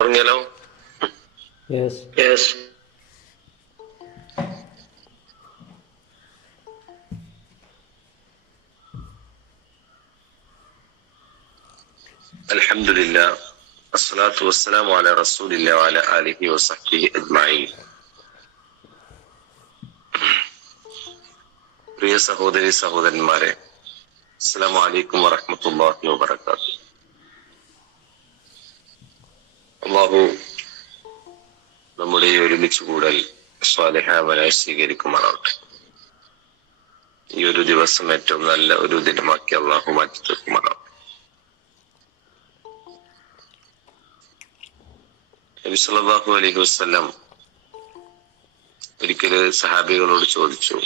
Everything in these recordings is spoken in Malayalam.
പറഞ്ഞാലോ? യെസ്. യെസ്. അൽഹംദുലില്ലാഹ് വസ്സലാത്തു വസ്സലാമു അലാ റസൂലില്ലാഹി വഅലാ ആലിഹി വസഹ്ബിഹി അജ്മഈൻ. പ്രിയ സഹോദരി സഹോദരന്മാരെ, അസ്സലാമു അലൈക്കും വറഹ്മത്തുള്ളാഹി വബറകാതുഹു. അല്ലാഹു നമ്മുടെ ഈ ഒരുമിച്ച് കൂടൽ സ്വാലിഹാമലായി സ്വീകരിക്കുമാറാവട്ടെ. ഈ ഒരു ദിവസം ഏറ്റവും നല്ല ഒരു ദിനമാക്കി അല്ലാഹു മാറ്റി തീർക്കുമാറാവട്ടെ. നബി സല്ലല്ലാഹു അലൈഹി വസല്ലം ഒരിക്കല് സഹാബികളോട് ചോദിച്ചു,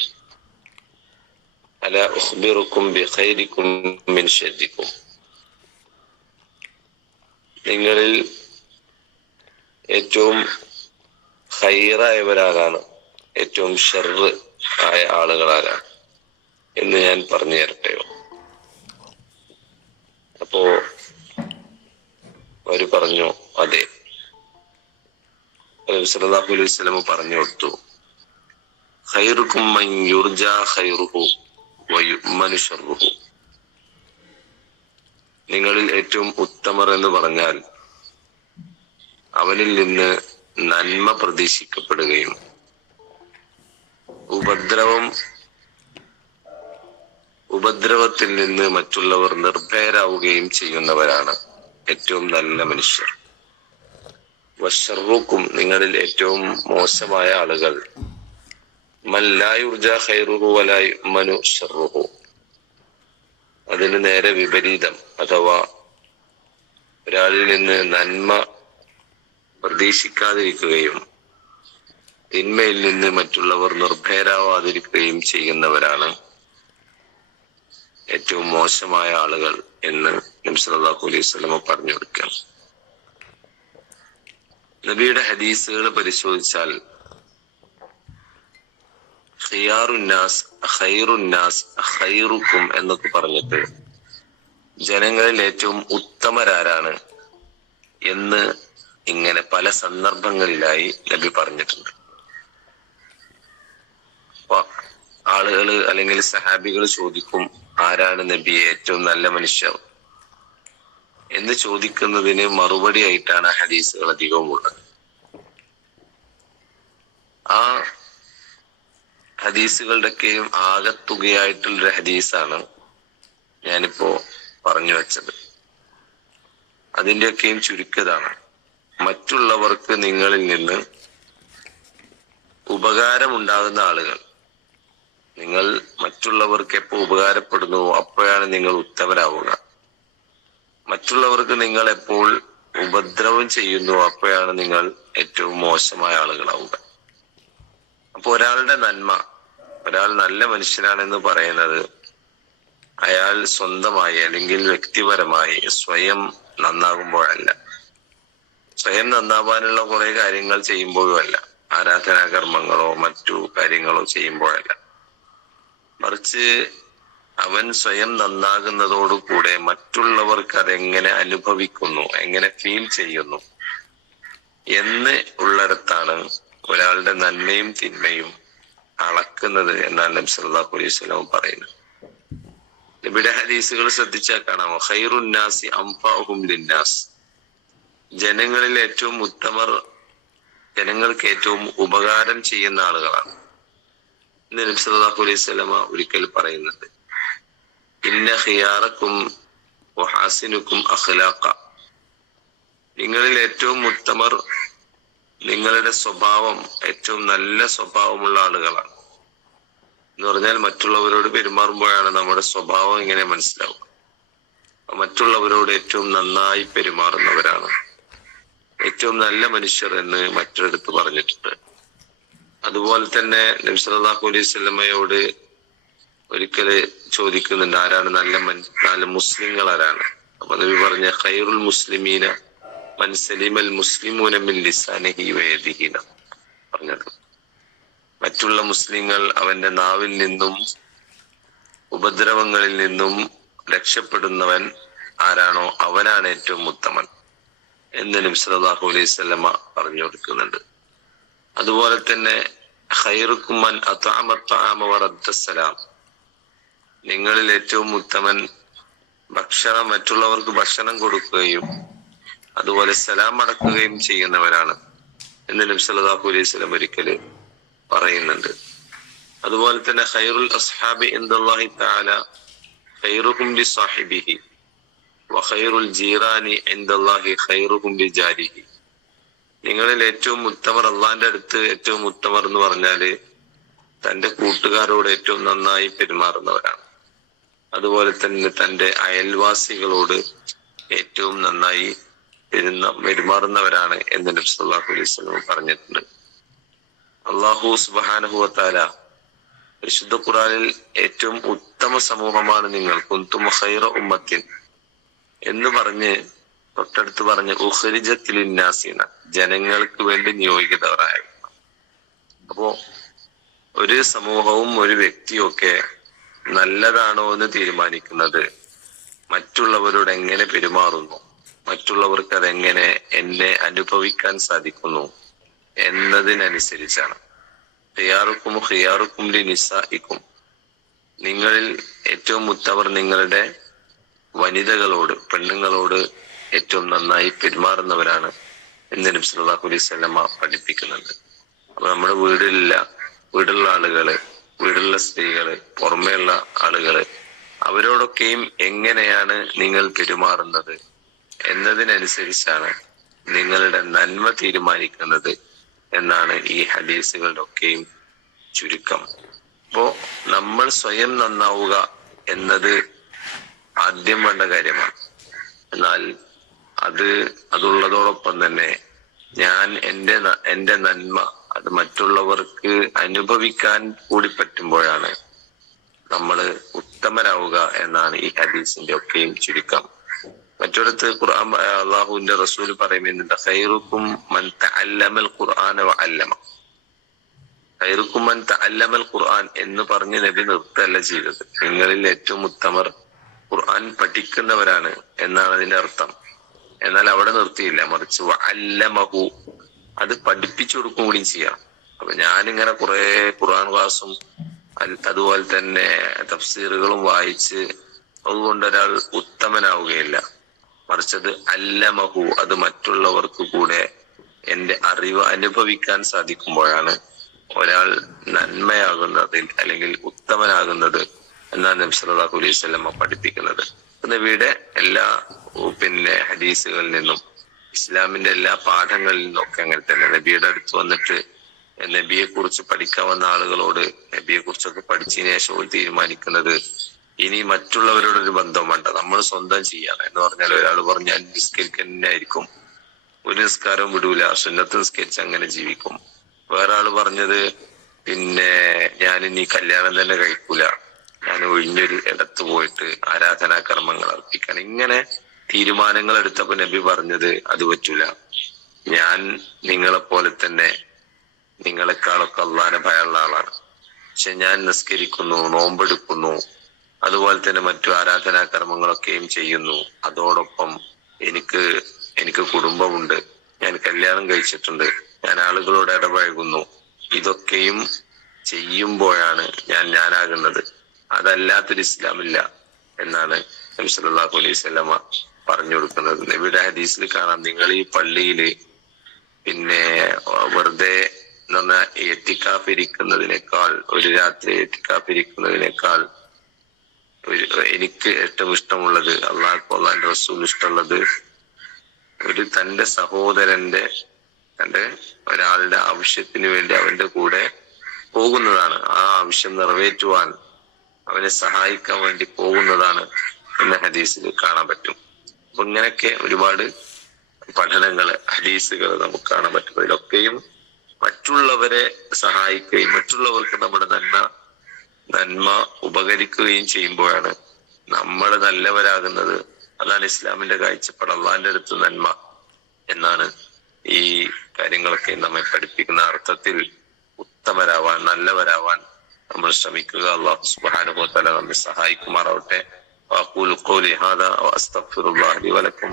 അലാ ഉഖ്ബിറുക്കും ബിഖൈരിക്കും മിൻ ശർരിക്കും, നിങ്ങളിൽ ഏറ്റവും ഖൈറായവരാരാണ്, ഏറ്റവും ഷർറ് ആയ ആളുകളാരാണ് എന്ന് ഞാൻ പറഞ്ഞു തരട്ടെയോ? അപ്പോ അവര് പറഞ്ഞു, അതെ. നബി സല്ലല്ലാഹു അലൈഹി വസല്ലം പറഞ്ഞു കൊടുത്തു, ഖൈറുക്കും മൻ യുർജാ ഖൈറുഹു വയുഅ്മനു ശർറുഹു, നിങ്ങളിൽ ഏറ്റവും ഉത്തമർ എന്ന് പറഞ്ഞാൽ അവനിൽ നിന്ന് നന്മ പ്രതീക്ഷിക്കപ്പെടുകയും ഉപദ്രവത്തിൽ നിന്ന് മറ്റുള്ളവർ നിർഭയരാവുകയും ചെയ്യുന്നവരാണ് ഏറ്റവും നല്ല മനുഷ്യർ. വശർറുക്കും, നിങ്ങളിൽ ഏറ്റവും മോശമായ ആളുകൾ മൻ ലാ യുർജാ ഖൈറുഹു വലാ യുഅ്മനു ശർറുഹു, അതിന് നേരെ വിപരീതം, അഥവാ ഒരാളിൽ നിന്ന് നന്മ പ്രതീക്ഷിക്കാതിരിക്കുകയും തിന്മയിൽ നിന്ന് മറ്റുള്ളവർ നിർഭയരാവാതിരിക്കുകയും ചെയ്യുന്നവരാണ് ഏറ്റവും മോശമായ ആളുകൾ എന്ന് നബി സല്ലല്ലാഹു അലൈഹി വസല്ലം പറഞ്ഞു കൊടുക്കുകയാണ്. നബിയുടെ ഹദീസുകൾ പരിശോധിച്ചാൽ ഖിയാറുന്നാസ്, ഖൈറുന്നാസ്, ഖൈറുക്കും എന്നൊക്കെ പറഞ്ഞിട്ട് ജനങ്ങളിൽ ഏറ്റവും ഉത്തമരാരാണ് എന്ന് ഇങ്ങനെ പല സന്ദർഭങ്ങളിലായി നബി പറഞ്ഞിട്ടുണ്ട്. ആളുകൾ അല്ലെങ്കിൽ സഹാബികൾ ചോദിക്കും, ആരാണ് നബി ഏറ്റവും നല്ല മനുഷ്യർ എന്ന് ചോദിക്കുന്നതിന് മറുപടി ആയിട്ടാണ് ഹദീസുകൾ അധികവും ഉള്ളത്. ആ ഹദീസുകളുടെയൊക്കെയും ആകത്തുകയായിട്ടുള്ളൊരു ഹദീസാണ് ഞാനിപ്പോ പറഞ്ഞു വെച്ചത്. അതിന്റെയൊക്കെയും ചുരുക്കതാണ്, മറ്റുള്ളവർക്ക് നിങ്ങളിൽ നിന്ന് ഉപകാരമുണ്ടാകുന്ന ആളുകൾ, നിങ്ങൾ മറ്റുള്ളവർക്ക് എപ്പോ ഉപകാരപ്പെടുന്നുവോ അപ്പോഴാണ് നിങ്ങൾ ഉത്തമരാവുക. മറ്റുള്ളവർക്ക് നിങ്ങൾ എപ്പോൾ ഉപദ്രവം ചെയ്യുന്നുവോ അപ്പോഴാണ് നിങ്ങൾ ഏറ്റവും മോശമായ ആളുകളാവുക. അപ്പൊ ഒരാളുടെ നന്മ, ഒരാൾ നല്ല മനുഷ്യനാണെന്ന് പറയുന്നത് അയാൾ സ്വന്തമായി അല്ലെങ്കിൽ വ്യക്തിപരമായി സ്വയം നന്നാകുമ്പോഴല്ല, സ്വയം നന്നാവാനുള്ള കുറെ കാര്യങ്ങൾ ചെയ്യുമ്പോഴും അല്ല, ആരാധനാകർമ്മങ്ങളോ മറ്റു കാര്യങ്ങളോ ചെയ്യുമ്പോഴല്ല, മറിച്ച് അവൻ സ്വയം നന്നാകുന്നതോടുകൂടെ മറ്റുള്ളവർക്ക് അതെങ്ങനെ അനുഭവിക്കുന്നു, എങ്ങനെ ഫീൽ ചെയ്യുന്നു എന്ന് ഉള്ളിടത്താണ് ഒരാളുടെ നന്മയും തിന്മയും അളക്കുന്നത് എന്നാണ് നബി സല്ലല്ലാഹു അലൈഹി വസല്ലം പറയുന്നത്. നബിയുടെ ഹദീസുകൾ ശ്രദ്ധിച്ചാൽ കാണാമോ, ഖൈറുന്നാസി അൻഫഉഹും ലിന്നാസ്, ജനങ്ങളിൽ ഏറ്റവും ഉത്തമർ ജനങ്ങൾക്ക് ഏറ്റവും ഉപകാരം ചെയ്യുന്ന ആളുകളാണ്. നബി സല്ലല്ലാഹു അലൈഹി വസല്ലം ഒരിക്കൽ പറയുന്നത്, ഇന്ന ഖിയാറക്കും വഹാസിനുക്കും അഖ്ലാഖ, നിങ്ങളിൽ ഏറ്റവും ഉത്തമർ നിങ്ങളുടെ സ്വഭാവം ഏറ്റവും നല്ല സ്വഭാവമുള്ള ആളുകളാണ്. എന്ന് പറഞ്ഞാൽ മറ്റുള്ളവരോട് പെരുമാറുമ്പോഴാണ് നമ്മുടെ സ്വഭാവം ഇങ്ങനെ മനസ്സിലാവുക. മറ്റുള്ളവരോട് ഏറ്റവും നന്നായി പെരുമാറുന്നവരാണ് ഏറ്റവും നല്ല മനുഷ്യർ എന്ന് മറ്റൊരിടത്ത് പറഞ്ഞിട്ടുണ്ട്. അതുപോലെ തന്നെ നബി സല്ലല്ലാഹു അലൈഹി വസല്ലമയോട് ഒരിക്കല് ചോദിക്കുന്നുണ്ട്, ആരാണ് നല്ല മുസ്ലിങ്ങൾ ആരാണ്? അപ്പൊ നബി പറഞ്ഞ, ഖൈറുൽ മുസ്ലിമീന മൻ സലിമൽ മുസ്ലിമൂന മിൻ ലിസാനിഹി വയദിഹി പറഞ്ഞത്. മറ്റുള്ള മുസ്ലിങ്ങൾ അവന്റെ നാവിൽ നിന്നും ഉപദ്രവങ്ങളിൽ നിന്നും രക്ഷപ്പെടുന്നവൻ ആരാണോ അവനാണ് ഏറ്റവും ഉത്തമൻ എന്ന് നബി സല്ലല്ലാഹു അലൈഹി വസല്ലമ പറഞ്ഞു കൊടുക്കുന്നുണ്ട്. അതുപോലെ തന്നെ ഖൈറുക്കും മൻ അത്അമ അത്അമ വറദ്ദ സലാം, നിങ്ങളിൽ ഏറ്റവും ഉത്തമൻ മറ്റുള്ളവർക്ക് ഭക്ഷണം കൊടുക്കുകയും അതുപോലെ സലാം അടക്കുകയും ചെയ്യുന്നവരാണ് എന്ന് നബി സല്ലല്ലാഹു അലൈഹി വസല്ലം ഒരിക്കല് പറയുന്നുണ്ട്. അതുപോലെ തന്നെ ഖൈറുൽ അസ്ഹാബി ഇൻദല്ലാഹി തആല ഖൈറുഹും ലിസാഹിബിഹി വഖൈറുൽ ജീറാനി ഇൻദല്ലാഹി ഖൈറുഹും ലിജാരിഹി, നിങ്ങളിൽ ഏറ്റവും ഉത്തമർ അള്ളാന്റെ അടുത്ത് ഏറ്റവും ഉത്തമർ എന്ന് പറഞ്ഞാല് തന്റെ കൂട്ടുകാരോട് ഏറ്റവും നന്നായി പെരുമാറുന്നവരാണ്. അതുപോലെ തന്നെ തന്റെ അയൽവാസികളോട് ഏറ്റവും നന്നായി പെരുമാറുന്നവരാണ് എന്ന് നബി സല്ലല്ലാഹു അലൈഹി വസല്ലം പറഞ്ഞിട്ടുണ്ട്. അല്ലാഹു സുബ്ഹാനഹു വ തആല വിശുദ്ധ ഖുർആനിൽ ഏറ്റവും ഉത്തമ സമൂഹമാണ് നിങ്ങൾ, കുന്തും ഖൈറ ഉമ്മത്തിൻ എന്ന് പറഞ്ഞ് തൊട്ടടുത്ത് പറഞ്ഞ് ഉഖ്രിജത് ലിന്നാസിന, ജനങ്ങൾക്ക് വേണ്ടി നിയോഗിതവരായ. അപ്പോ ഒരു സമൂഹവും ഒരു വ്യക്തിയും ഒക്കെ നല്ലതാണോ എന്ന് തീരുമാനിക്കുന്നത് മറ്റുള്ളവരോട് എങ്ങനെ പെരുമാറുന്നു, മറ്റുള്ളവർക്ക് അതെങ്ങനെ എന്നെ അനുഭവിക്കാൻ സാധിക്കുന്നു എന്നതിനനുസരിച്ചാണ്. ഖിയാറുക്കും ഖിയാറുക്കും ലിനിസാഇക്കും, നിങ്ങളിൽ ഏറ്റവും ഉത്തമർ നിങ്ങളുടെ വനിതകളോട് പെണ്ണുങ്ങളോട് ഏറ്റവും നന്നായി പെരുമാറുന്നവരാണ് എന്ന് നബി സല്ലല്ലാഹു അലൈഹി വസല്ലമ പഠിപ്പിക്കുന്നുണ്ട്. അപ്പൊ നമ്മുടെ വീടുള്ള ആളുകള്, വീടുള്ള സ്ത്രീകള്, പുറമേയുള്ള ആളുകള്, അവരോടൊക്കെയും എങ്ങനെയാണ് നിങ്ങൾ പെരുമാറുന്നത് എന്നതിനനുസരിച്ചാണ് നിങ്ങളുടെ നന്മ തീരുമാനിക്കുന്നത് എന്നാണ് ഈ ഹദീസുകളുടെ ഒക്കെയും ചുരുക്കം. അപ്പോ നമ്മൾ സ്വയം നന്നാവുക എന്നത് ആദ്യം വേണ്ട കാര്യമാണ്. എന്നാൽ അതുള്ളതോടൊപ്പം തന്നെ ഞാൻ എന്റെ നന്മ അത് മറ്റുള്ളവർക്ക് അനുഭവിക്കാൻ കൂടി പറ്റുമ്പോഴാണ് നമ്മൾ ഉത്തമരാവുക എന്നാണ് ഈ ഹദീസിന്റെ ഒക്കെയും ചുരുക്കം. മറ്റൊരിടത്ത് ഖുർആൻ അള്ളാഹുവിന്റെ റസൂൽ പറയുന്നുണ്ട്, ഖൈറുക്കും മൻ തഅല്ലമൽ ഖുർആന വഅല്ലമ. ഖൈറുക്കും മൻ തഅല്ലമൽ ഖുർആൻ എന്ന് പറഞ്ഞ് നബി നിർത്തല്ല ചെയ്തത്, നിങ്ങളിൽ ഏറ്റവും ഉത്തമർ ഖുർആൻ പഠിക്കുന്നവരാണ് എന്നാണ് അതിന്റെ അർത്ഥം. എന്നാൽ അവിടെ നിർത്തിയില്ല, മറിച്ച് വഅല്ലമഹു, അത് പഠിപ്പിച്ചു കൊടുക്കും കൂടി ചെയ്യാം. അപ്പൊ ഞാനിങ്ങനെ കുറെ ഖുർആൻ ക്ലാസും അതുപോലെ തന്നെ തഫ്സീറുകളും വായിച്ച് അതുകൊണ്ട് ഒരാൾ ഉത്തമനാവുകയില്ല. മറിച്ചത് അല്ലമഹു, അത് മറ്റുള്ളവർക്ക് കൂടെ എന്റെ അറിവ് അനുഭവിക്കാൻ സാധിക്കുമ്പോഴാണ് ഒരാൾ നന്മയാകുന്നതിൽ അല്ലെങ്കിൽ ഉത്തമനാകുന്നത് എന്നാണ് നബി സല്ലല്ലാഹു അലൈഹി വസല്ലം പഠിപ്പിക്കുന്നത്. നബിയുടെ എല്ലാ ഹദീസുകളിൽ നിന്നും ഇസ്ലാമിന്റെ എല്ലാ പാഠങ്ങളിൽ നിന്നൊക്കെ അങ്ങനെ തന്നെ. നബിയുടെ അടുത്ത് വന്നിട്ട് നബിയെ കുറിച്ച് പഠിക്കാൻ വന്ന ആളുകളോട് നബിയെ കുറിച്ചൊക്കെ പഠിച്ചതിന് ശേഷം തീരുമാനിക്കുന്നത് ഇനി മറ്റുള്ളവരോടൊരു ബന്ധം വേണ്ട, നമ്മൾ സ്വന്തം ചെയ്യാം എന്ന് പറഞ്ഞാൽ ഒരാൾ പറഞ്ഞാൽ നിസ്കരിക്കുന്നതായിരിക്കും, ഒരു നിസ്കാരവും വിടൂല, സുന്നത്ത് നിസ്കരിച്ച് അങ്ങനെ ജീവിക്കും. വേറെ ആള് പറഞ്ഞത് ഞാൻ ഇനി കല്യാണം തന്നെ കഴിക്കൂല, ഞാൻ ഒഴിഞ്ഞൊരു ഇടത്ത് പോയിട്ട് ആരാധനാ കർമ്മങ്ങൾ അർപ്പിക്കണം. ഇങ്ങനെ തീരുമാനങ്ങൾ എടുത്തപ്പോ നബി പറഞ്ഞത് അത് പറ്റൂല, ഞാൻ നിങ്ങളെപ്പോലെ തന്നെ നിങ്ങളെക്കാളൊക്കെ അള്ളാനെ ഭയമുള്ള ആളാണ്, പക്ഷെ ഞാൻ നിസ്കരിക്കുന്നു, നോമ്പെടുക്കുന്നു, അതുപോലെ തന്നെ മറ്റു ആരാധനാ കർമ്മങ്ങളൊക്കെയും ചെയ്യുന്നു. അതോടൊപ്പം എനിക്ക് കുടുംബമുണ്ട്, ഞാൻ കല്യാണം കഴിച്ചിട്ടുണ്ട്, ഞാൻ ആളുകളോട് ഇടപഴകുന്നു. ഇതൊക്കെയും ചെയ്യുമ്പോഴാണ് ഞാനാകുന്നത്, അതല്ലാത്തൊരു ഇസ്ലാമില്ല എന്നാണ് നബി സല്ലല്ലാഹു അലൈഹി വസല്ലമ പറഞ്ഞു കൊടുക്കുന്നത്. നബിയുടെ ഹദീസിൽ കാണാം, നിങ്ങൾ ഈ പള്ളിയില് വെറുതെ എന്ന് പറഞ്ഞാൽ എത്തിക്കാഫ് ഇരിക്കുന്നതിനേക്കാൾ, ഒരു രാത്രി എത്തിക്കാഫ് ഇരിക്കുന്നതിനേക്കാൾ എനിക്ക് ഏറ്റവും ഇഷ്ടമുള്ളത്, അള്ളാഹുന്റെ റസൂൽ ഇഷ്ടമുള്ളത്, തന്റെ സഹോദരന്റെ ഒരാളുടെ ആവശ്യത്തിന് വേണ്ടി അവന്റെ കൂടെ പോകുന്നതാണ്, ആ ആവശ്യം നിറവേറ്റുവാൻ അവനെ സഹായിക്കാൻ വേണ്ടി പോകുന്നതാണ് എന്ന ഹദീസിൽ കാണാൻ പറ്റും. അപ്പൊ ഇങ്ങനെയൊക്കെ ഒരുപാട് പഠനങ്ങള്, ഹദീസുകൾ നമുക്ക് കാണാൻ പറ്റും. ഇതിലൊക്കെയും മറ്റുള്ളവരെ സഹായിക്കുകയും മറ്റുള്ളവർക്ക് നമ്മുടെ നന്മ ഉപകരിക്കുകയും ചെയ്യുമ്പോഴാണ് നമ്മൾ നല്ലവരാകുന്നത്. അതാണ് ഇസ്ലാമിന്റെ കാഴ്ചപ്പാട്. അള്ളാന്റെ അടുത്ത് നന്മ എന്നാണ് ഈ കാര്യങ്ങളൊക്കെ നമ്മെ പഠിപ്പിക്കുന്ന അർത്ഥത്തിൽ ഉത്തമരാവാൻ, നല്ലവരാവാൻ നമ്മൾ ശ്രമിക്കുക. അല്ലാഹു സുബ്ഹാനഹു വ തആല നമ്മെ സഹായിക്കുമാറാവട്ടെ. വഅഖൂലു ഖൗലി ഹാദാ വഅസ്തഗ്ഫിറുല്ലാഹ ലി വലക്കും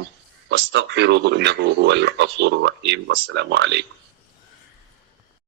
വസ്തഗ്ഫിറൂഹു ഇന്നഹു ഹുവൽ ഗഫൂറുർ റഹീം. വസ്സലാമു അലൈക്കും.